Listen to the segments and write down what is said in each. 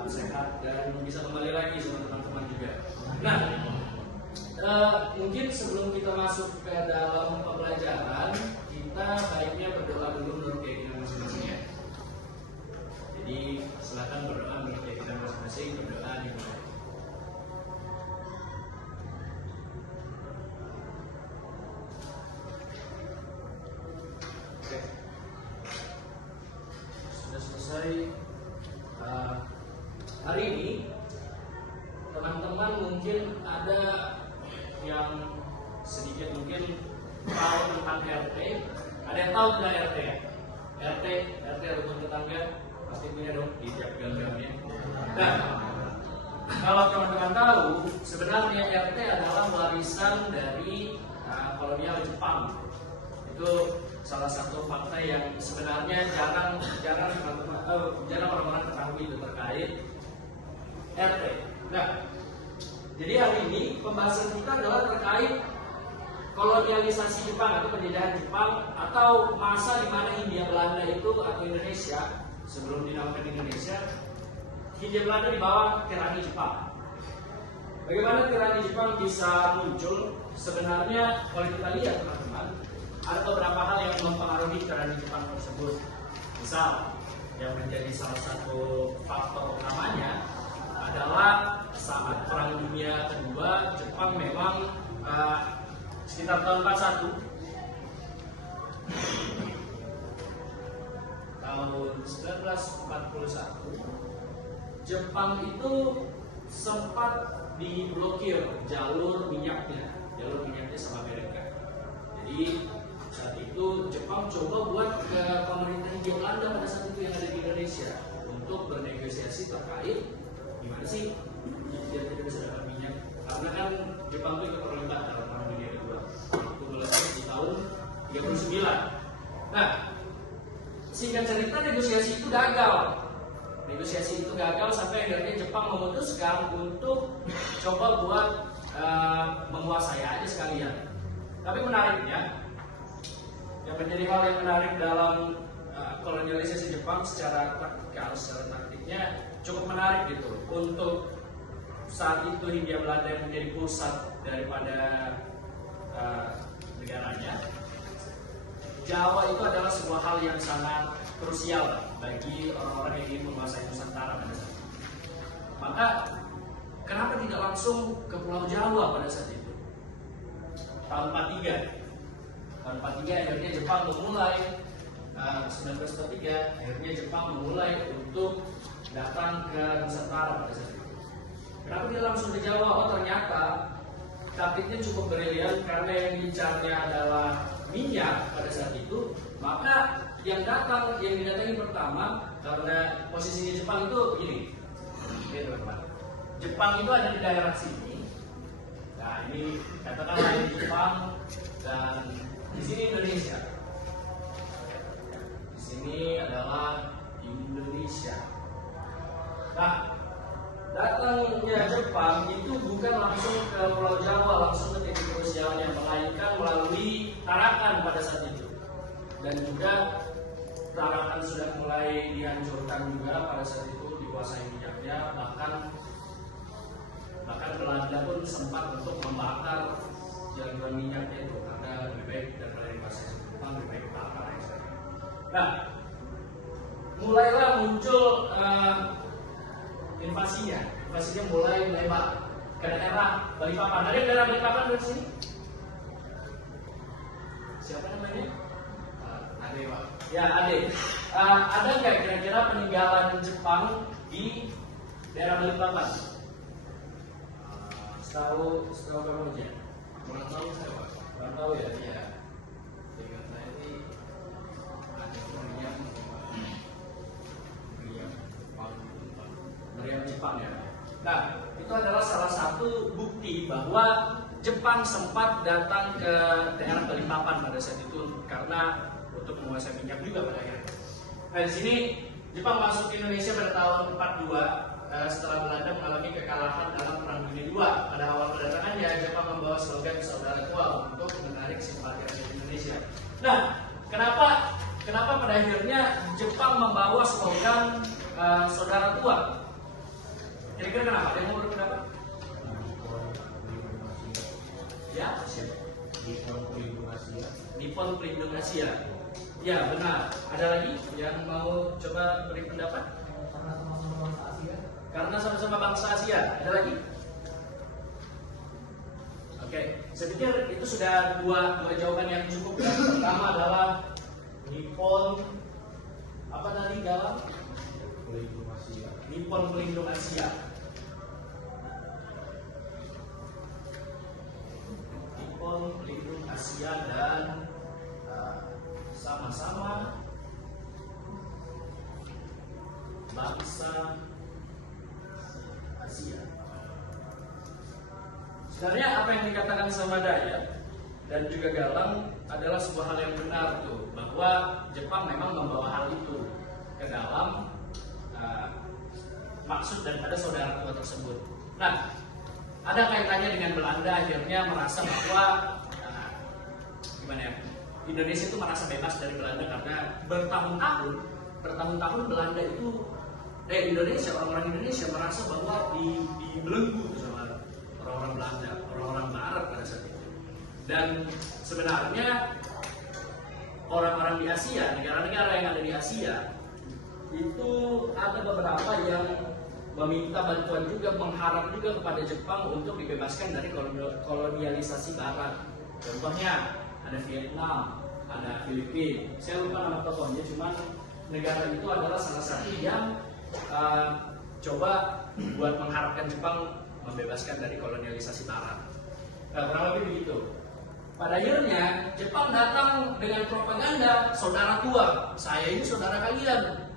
tetap sehat dan bisa kembali lagi sama teman-teman juga. Nah, mungkin sebelum kita masuk ke dalam pembelajaran, kita baiknya berdoa dulu menurut keyakinan masing-masing ya. Jadi silakan berdoa menurut keyakinan masing-masing, berdoa dimulai. Oke, sudah selesai. Hari ini teman-teman mungkin ada yang sedikit mungkin tahu tentang RT. Ada yang tahu tentang RT ya? RT rukun tetangga pasti punya dong di tiap gang-gangnya. Nah, kalau teman-teman tahu, sebenarnya RT adalah warisan dari kolonial Jepang. Itu salah satu fakta yang sebenarnya jarang orang-orang ketahui itu terkait RT. Nah, jadi hari ini pembahasan kita adalah terkait kolonialisasi Jepang atau penjajahan Jepang atau masa di mana Hindia Belanda itu atau Indonesia sebelum dinamakan Indonesia, Hindia Belanda dibawa tirani Jepang. Bagaimana tirani Jepang bisa muncul? Sebenarnya kalau kita lihat teman-teman, ada beberapa hal yang mempengaruhi tirani Jepang tersebut. Misal, yang menjadi salah satu faktor utamanya adalah saat Perang Dunia Kedua, Jepang memang sekitar tahun 1941, Jepang itu sempat diblokir jalur minyaknya sama Amerika. Jadi saat itu Jepang coba buat ke pemerintah Hindia Belanda pada saat itu yang ada di Indonesia untuk bernegosiasi terkait gimana sih biar kita bisa dapat minyak, karena kan Jepang itu ikut terlibat dalam Perang Dunia Kedua itu meletus di tahun 39. Nah, singkat cerita negosiasi itu gagal sampai akhirnya Jepang memutuskan untuk coba buat menguasai aja sekalian. Tapi menariknya, yang menjadi hal yang menarik dalam kolonialisasi Jepang secara taktiknya cukup menarik gitu. Untuk saat itu Hindia Belanda yang menjadi pusat daripada negaranya, Jawa itu adalah sebuah hal yang sangat krusial bagi orang-orang yang ingin menguasai Nusantara pada saat itu. Maka kenapa tidak langsung ke Pulau Jawa pada saat itu? Tahun 43 akhirnya Jepang memulai 1943 akhirnya Jepang memulai untuk datang ke Nusantara pada saat itu. Kenapa dia langsung ke Jawa? Oh, ternyata taktiknya cukup brilian karena yang diincarnya adalah minyak pada saat itu. Maka yang didatangi pertama, karena posisinya Jepang itu begini, teman-teman. Jepang itu ada di daerah sini. Nah, ini katakanlah ini Jepang dan di sini Indonesia. Di sini adalah Indonesia. Nah, datangnya Jepang itu bukan langsung ke Pulau Jawa, langsung ke titik krusialnya, melainkan melalui Tarakan pada saat itu. Dan juga Tarakan sudah mulai dihancurkan juga pada saat itu, dikuasai minyaknya, bahkan Belanda pun sempat untuk membakar jaringan minyaknya itu karena lebih baik daripada dikuasai Jepang, lebih baik bakar aja. Nah, mulailah muncul invasinya mulai melebar ke daerah Balikpapan. Ada yang daerah Balikpapan dari sini? Siapa namanya? Ade, Pak. Ya, Ade. Ada nggak kira-kira peninggalan Jepang di daerah Balikpapan? Setahu kamu aja? Kurang tahu saya, Pak. Kurang tahu ya? Iya. Dengan saya ini ada meriam Jepang ya. Nah, itu adalah salah satu bukti bahwa Jepang sempat datang ke daerah Balikpapan pada saat itu karena untuk menguasai minyak juga pada akhirnya. Nah, di sini Jepang masuk ke Indonesia pada tahun 42 setelah Belanda mengalami kekalahan dalam Perang Dunia II. Pada awal kedatangannya, Jepang membawa slogan Saudara Tua untuk menarik simpati rakyat Indonesia. Nah, kenapa pada akhirnya Jepang membawa slogan Saudara Tua? Kira-kira kenapa? Ada yang mau berpendapat? Ya, siapa? Nippon Pelindung Asia. Ya, benar. Ada lagi yang mau coba beri pendapat? Karena sama-sama bangsa Asia. Ada lagi? Oke, saya pikir itu sudah dua jawaban yang cukup. Yang pertama adalah Nippon apa tadi dalam? Nippon Pelindung Asia. Nippon Pelindung Asia dan sama-sama bangsa Asia. Sebenarnya apa yang dikatakan sama Dayat dan juga Galang adalah sebuah hal yang benar tuh, bahwa Jepang memang membawa hal itu ke dalam maksud daripada saudara tua tersebut. Nah, ada kaitannya dengan Belanda akhirnya merasa bahwa gimana ya, Indonesia itu merasa bebas dari Belanda karena bertahun-tahun Belanda itu Indonesia, orang-orang Indonesia merasa bahwa dibelenggu sama orang-orang Belanda, orang-orang Barat pada saat itu. Dan sebenarnya orang-orang di Asia, negara-negara yang ada di Asia itu ada beberapa yang meminta bantuan juga, mengharap juga kepada Jepang untuk dibebaskan dari kolonialisasi Barat. Contohnya ada Vietnam, ada Filipina. Saya lupa nama tokohnya, cuman negara itu adalah salah satu yang coba buat mengharapkan Jepang membebaskan dari kolonialisasi Barat. Kurang lebih begitu. Pada akhirnya Jepang datang dengan propaganda, saudara tua, saya ini saudara kalian.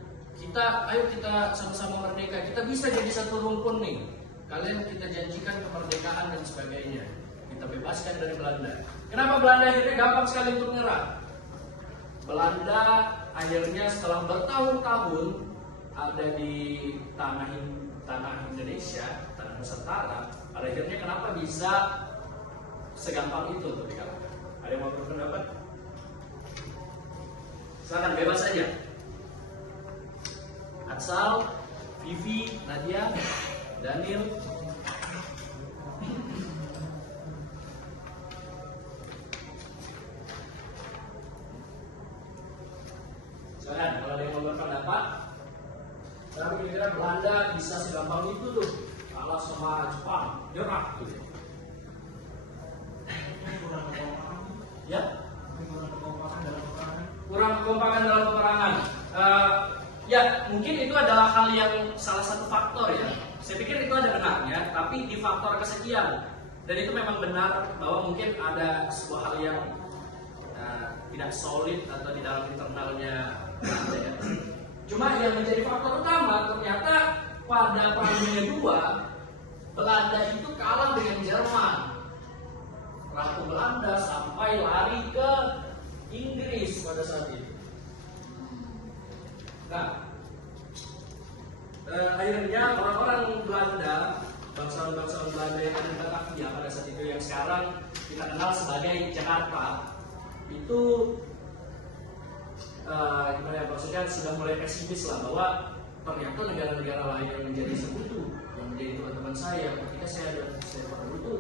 Ayo kita sama-sama merdeka. Kita bisa jadi satu rumpun nih. Kalian kita janjikan kemerdekaan dan sebagainya. Kita bebaskan dari Belanda. Kenapa Belanda akhirnya gampang sekali untuk menyerah? Belanda akhirnya setelah bertahun-tahun ada di tanah Indonesia, tanah Nusantara, pada akhirnya kenapa bisa segampang itu untuk dikalahkan? Ada yang mau berpendapat? Silakan, bebas saja. Atsal, Vivi, Nadia, Daniel. Silakan, kalau ada yang mau berpendapat. Tapi kira-kira Belanda bisa segampang itu tuh kalah sama Jepang, nyerah tuh. Ya? Kurang kekompakan dalam peperangan. Ya, mungkin itu adalah hal yang salah satu faktor ya. Saya pikir itu ada benarnya, tapi di faktor kesekian. Dan itu memang benar bahwa mungkin ada sebuah hal yang tidak solid atau di dalam internalnya. Cuma yang menjadi faktor utama ternyata pada Perang Dunia II, Belanda itu kalah dengan Jerman. Ratu Belanda sampai lari ke Inggris pada saat itu. Nah, akhirnya orang-orang Belanda, bangsawan-bangsawan Belanda yang ada di Batavia pada saat itu, yang sekarang kita kenal sebagai Jakarta, itu gimana ya, maksudnya sudah mulai pesimis lah bahwa ternyata negara-negara lain yang menjadi sekutu, yang menjadi teman-teman saya, ketika saya perlu itu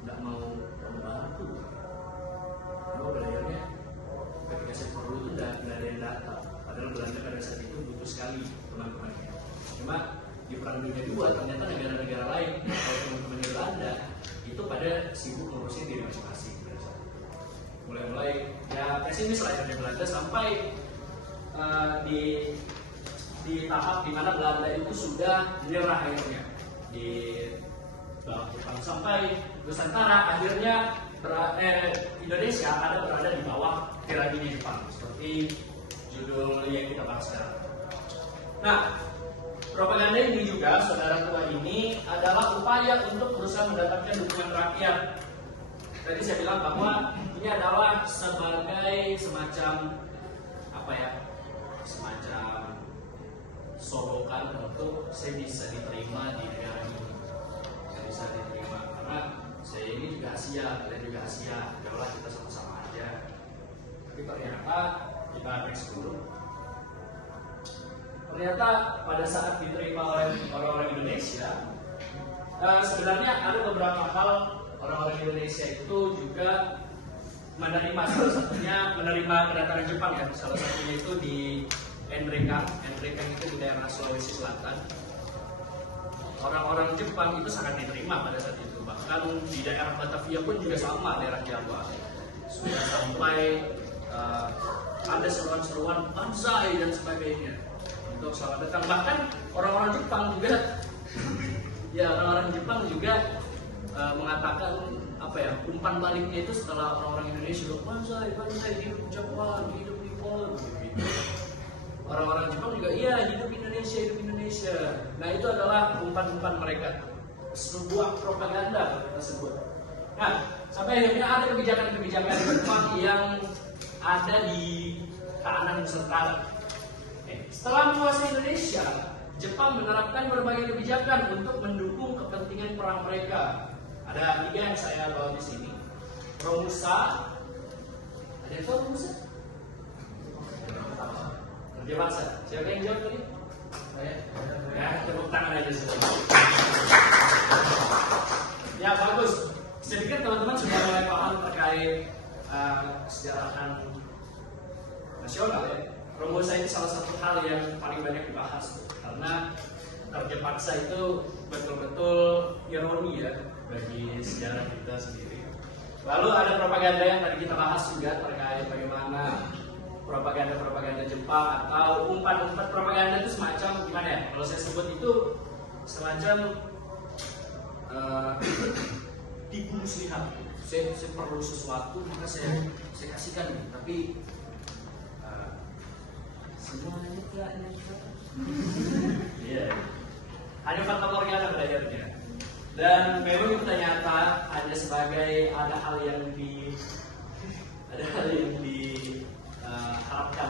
tidak mau membantu. Lalu akhirnya ketika saya perlu itu tidak ada yang datang. Padahal Belanda pada saat itu butuh sekali teman-temannya. Cuma di Perang Dunia II ternyata negara-negara lain atau teman-teman Belanda itu pada sibuk ngurusin diri masing-masing. Mulai-mulai ya pesimis lah ya Belanda sampai di tahap dimana Belanda itu sudah menyerah akhirnya di bawah Jepang, sampai Nusantara akhirnya Indonesia berada di bawah tirannya Jepang seperti judul yang kita bahas sekarang. Nah, propaganda ini juga, saudara tua ini adalah upaya untuk berusaha mendapatkan dukungan rakyat. Tadi saya bilang bahwa ini adalah sebagai semacam semacam sorokan untuk saya bisa diterima di negara ini. Saya bisa diterima karena saya ini juga Asia, kalian juga Asia, yaudahlah kita sama-sama aja. Tapi ternyata kita next dulu. Ternyata pada saat diterima oleh orang-orang Indonesia, Sebenarnya ada beberapa hal orang-orang Indonesia itu juga menerima, salah satunya menerima kedatangan Jepang ya. Salah satunya itu di Nrekang itu di daerah Sulawesi Selatan. Orang-orang Jepang itu sangat diterima pada saat itu. Bahkan di daerah Batavia pun juga sama, daerah Jawa. Sudah sampai ada seruan-seruan banzai dan sebagainya untuk selamat datang. Bahkan orang-orang Jepang juga ya orang-orang Jepang juga mengatakan apa ya, umpan baliknya itu setelah orang-orang Indonesia banzai hidup Jepang, hidup Nippon gitu. Orang-orang Jepang juga iya hidup Indonesia. Nah itu adalah umpan-umpan mereka, sebuah propaganda tersebut. Nah sampai akhirnya ada kebijakan-kebijakan Jepang yang ada di kanan Nusantara. Setelah menguasai Indonesia, Jepang menerapkan berbagai kebijakan untuk mendukung kepentingan perang mereka. Ada 3 yang saya bawa di sini. Romusa, ada yang tahu Romusa? Kerja baksa. Siapa yang jawab tadi? Ya, tepuk tangan aja semua. Ya bagus. Saya pikir teman-teman sudah mulai paham terkait kesejahteraan nasional ya. Romusa itu salah satu hal yang paling banyak dibahas karena kerja paksa itu betul-betul ironi ya bagi sejarah kita sendiri. Lalu ada propaganda yang tadi kita bahas juga terkait bagaimana propaganda Jepang atau umpan-umpan propaganda itu semacam gimana ya? Kalau saya sebut itu semacam tipu muslihat. Saya perlu sesuatu maka saya kasihkan, tapi semuanya tidak nyata. Iya. Hanya fata morgana pada akhirnya. Dan memang itu ternyata ada hal yang diharapkan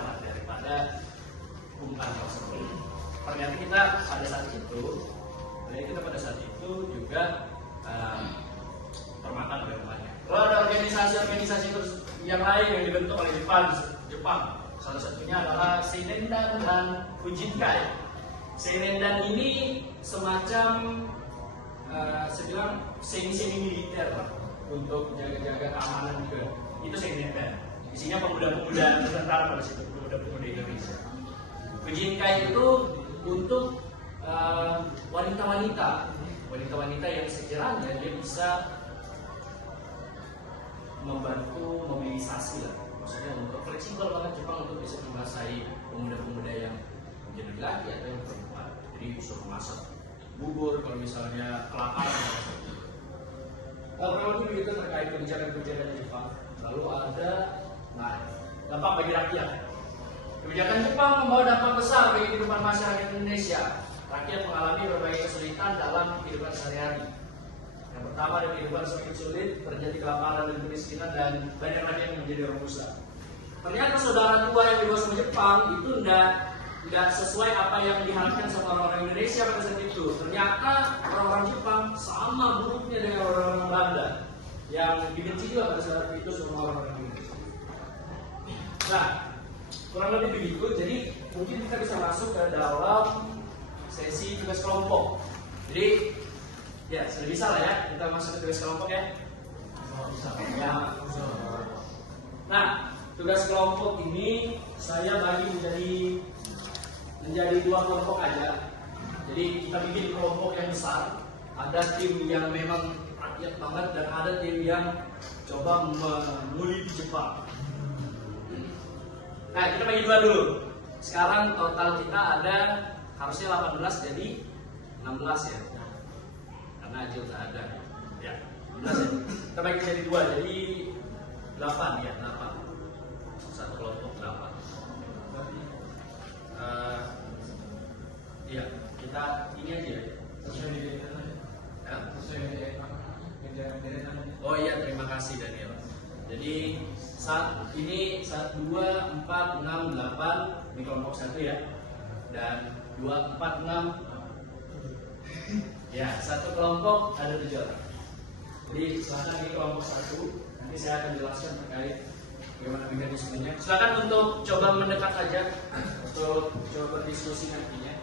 lah daripada umpan tersebut. Ternyata kita pada saat itu juga termakan oleh umpannya. Kalau ada organisasi yang lain yang dibentuk oleh Jepang, salah satunya adalah Seinendan dan Fujinkai. Seinendan ini semacam saya bilang semi militer lah, untuk jaga keamanan juga. Itu Seinendan. Isinya pemuda-pemuda Nusantara pada situ, pemuda-pemuda Indonesia. Fujinkai itu untuk wanita-wanita yang sekiranya dia bisa membantu mobilisasi lah. Maksudnya untuk fleksibel banget Jepang untuk bisa menguasai pemuda-pemuda yang menjadi laki atau yang perempuan. Jadi bisa memasak bubur kalau misalnya kelaparan. Kalau lebih begitu terkait kebijakan Jepang. Lalu ada dampak bagi rakyat. Kebijakan Jepang membawa dampak besar bagi kehidupan masyarakat Indonesia. Rakyat mengalami berbagai kesulitan dalam kehidupan sehari-hari. Yang pertama ada kehidupan semakin sulit, terjadi kelaparan dan kemiskinan, dan banyak rakyat yang menjadi romusa. Ternyata saudara tua yang dibawa sama Jepang itu tidak sesuai apa yang diharapkan sama orang-orang Indonesia pada saat itu. Ternyata orang-orang Jepang sama buruknya dengan orang-orang Belanda yang dibenci juga pada saat itu sama orang-orang Indonesia. Nah, kurang lebih begitu. Jadi mungkin kita bisa masuk ke dalam sesi tugas kelompok. Jadi ya sudah bisa lah ya kita masuk ke tugas kelompok ya. Ya. Nah, tugas kelompok ini saya bagi menjadi 2 kelompok aja. Jadi kita bikin kelompok yang besar. Ada tim yang memang rakyat banget dan ada tim yang coba menguli Jepang. Nah, kita bagi 2 dulu. Sekarang total kita ada harusnya 18 jadi 16 ya. Karena Ajil tak ada. Ya, 16 ya. Kita bagi jadi 2 jadi 8 ya, 8. Satu kelompok 8. Iya, kita ini aja ya. Oh iya, terima kasih Daniel. Jadi ini 1, 2, 4, 6, 8 ini kelompok 1 ya. Dan 2, 4, 6 ya, satu kelompok ada 7 orang. Jadi silakan ini kelompok 1. Nanti saya akan jelaskan terkait bagaimana mekanismenya. Silakan untuk coba mendekat aja untuk coba berdiskusi nantinya.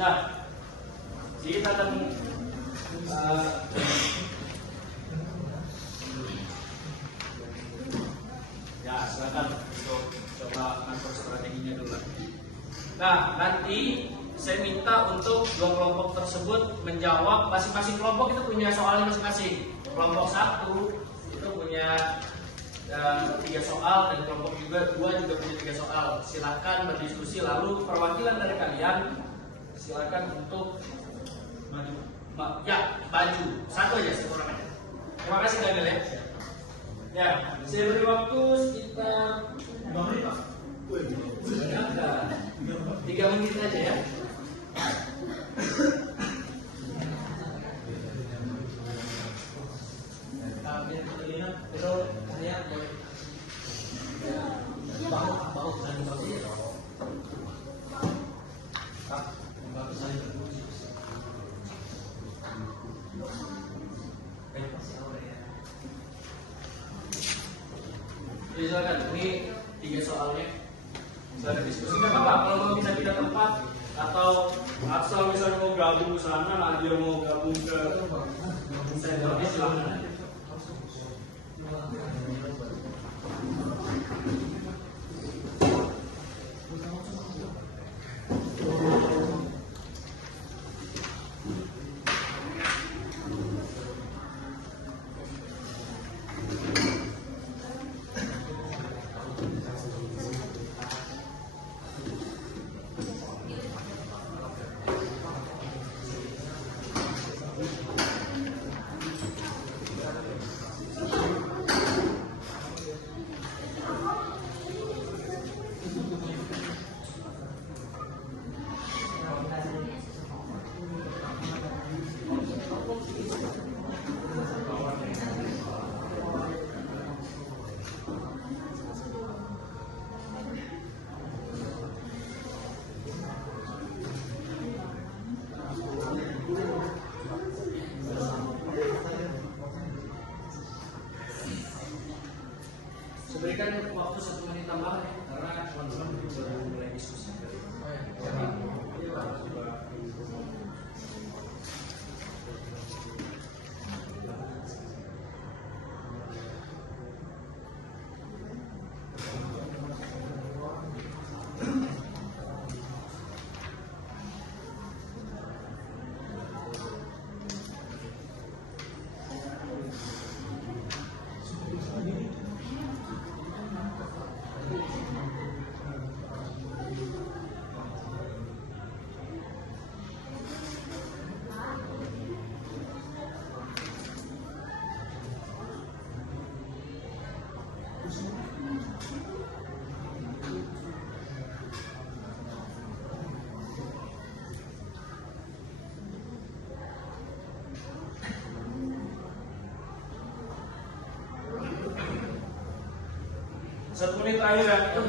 Nah, jadi kita akan Ya, silakan untuk coba ngatur strateginya dulu. Nah, nanti saya minta untuk dua kelompok tersebut menjawab, masing-masing kelompok itu punya soalnya masing-masing. Kelompok satu itu punya 3 soal, dan kelompok dua juga punya 3 soal. Silakan berdiskusi, lalu perwakilan dari kalian silakan untuk maju. Maju. Satu aja, satu orang aja. Terima kasih Daniel ya. Ya, saya beri waktu sekitar 5 menit Pak. 3 menit aja ya. Jadi silakan, ini 3 soalnya. Silakan diskusi, nggak apa-apa kalau mau bisa pindah tempat atau asal misalnya mau gabung ke sana, Nadia mau gabung ke senternya, silakan. Berikan waktu 1 menit tambahan ya, karena teman-teman baru mulai diskusi. Satu menit terakhir ya, 3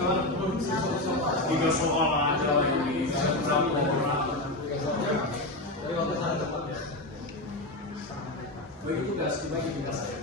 soal aja ini. Begitu tugas, dibagi tugas saya.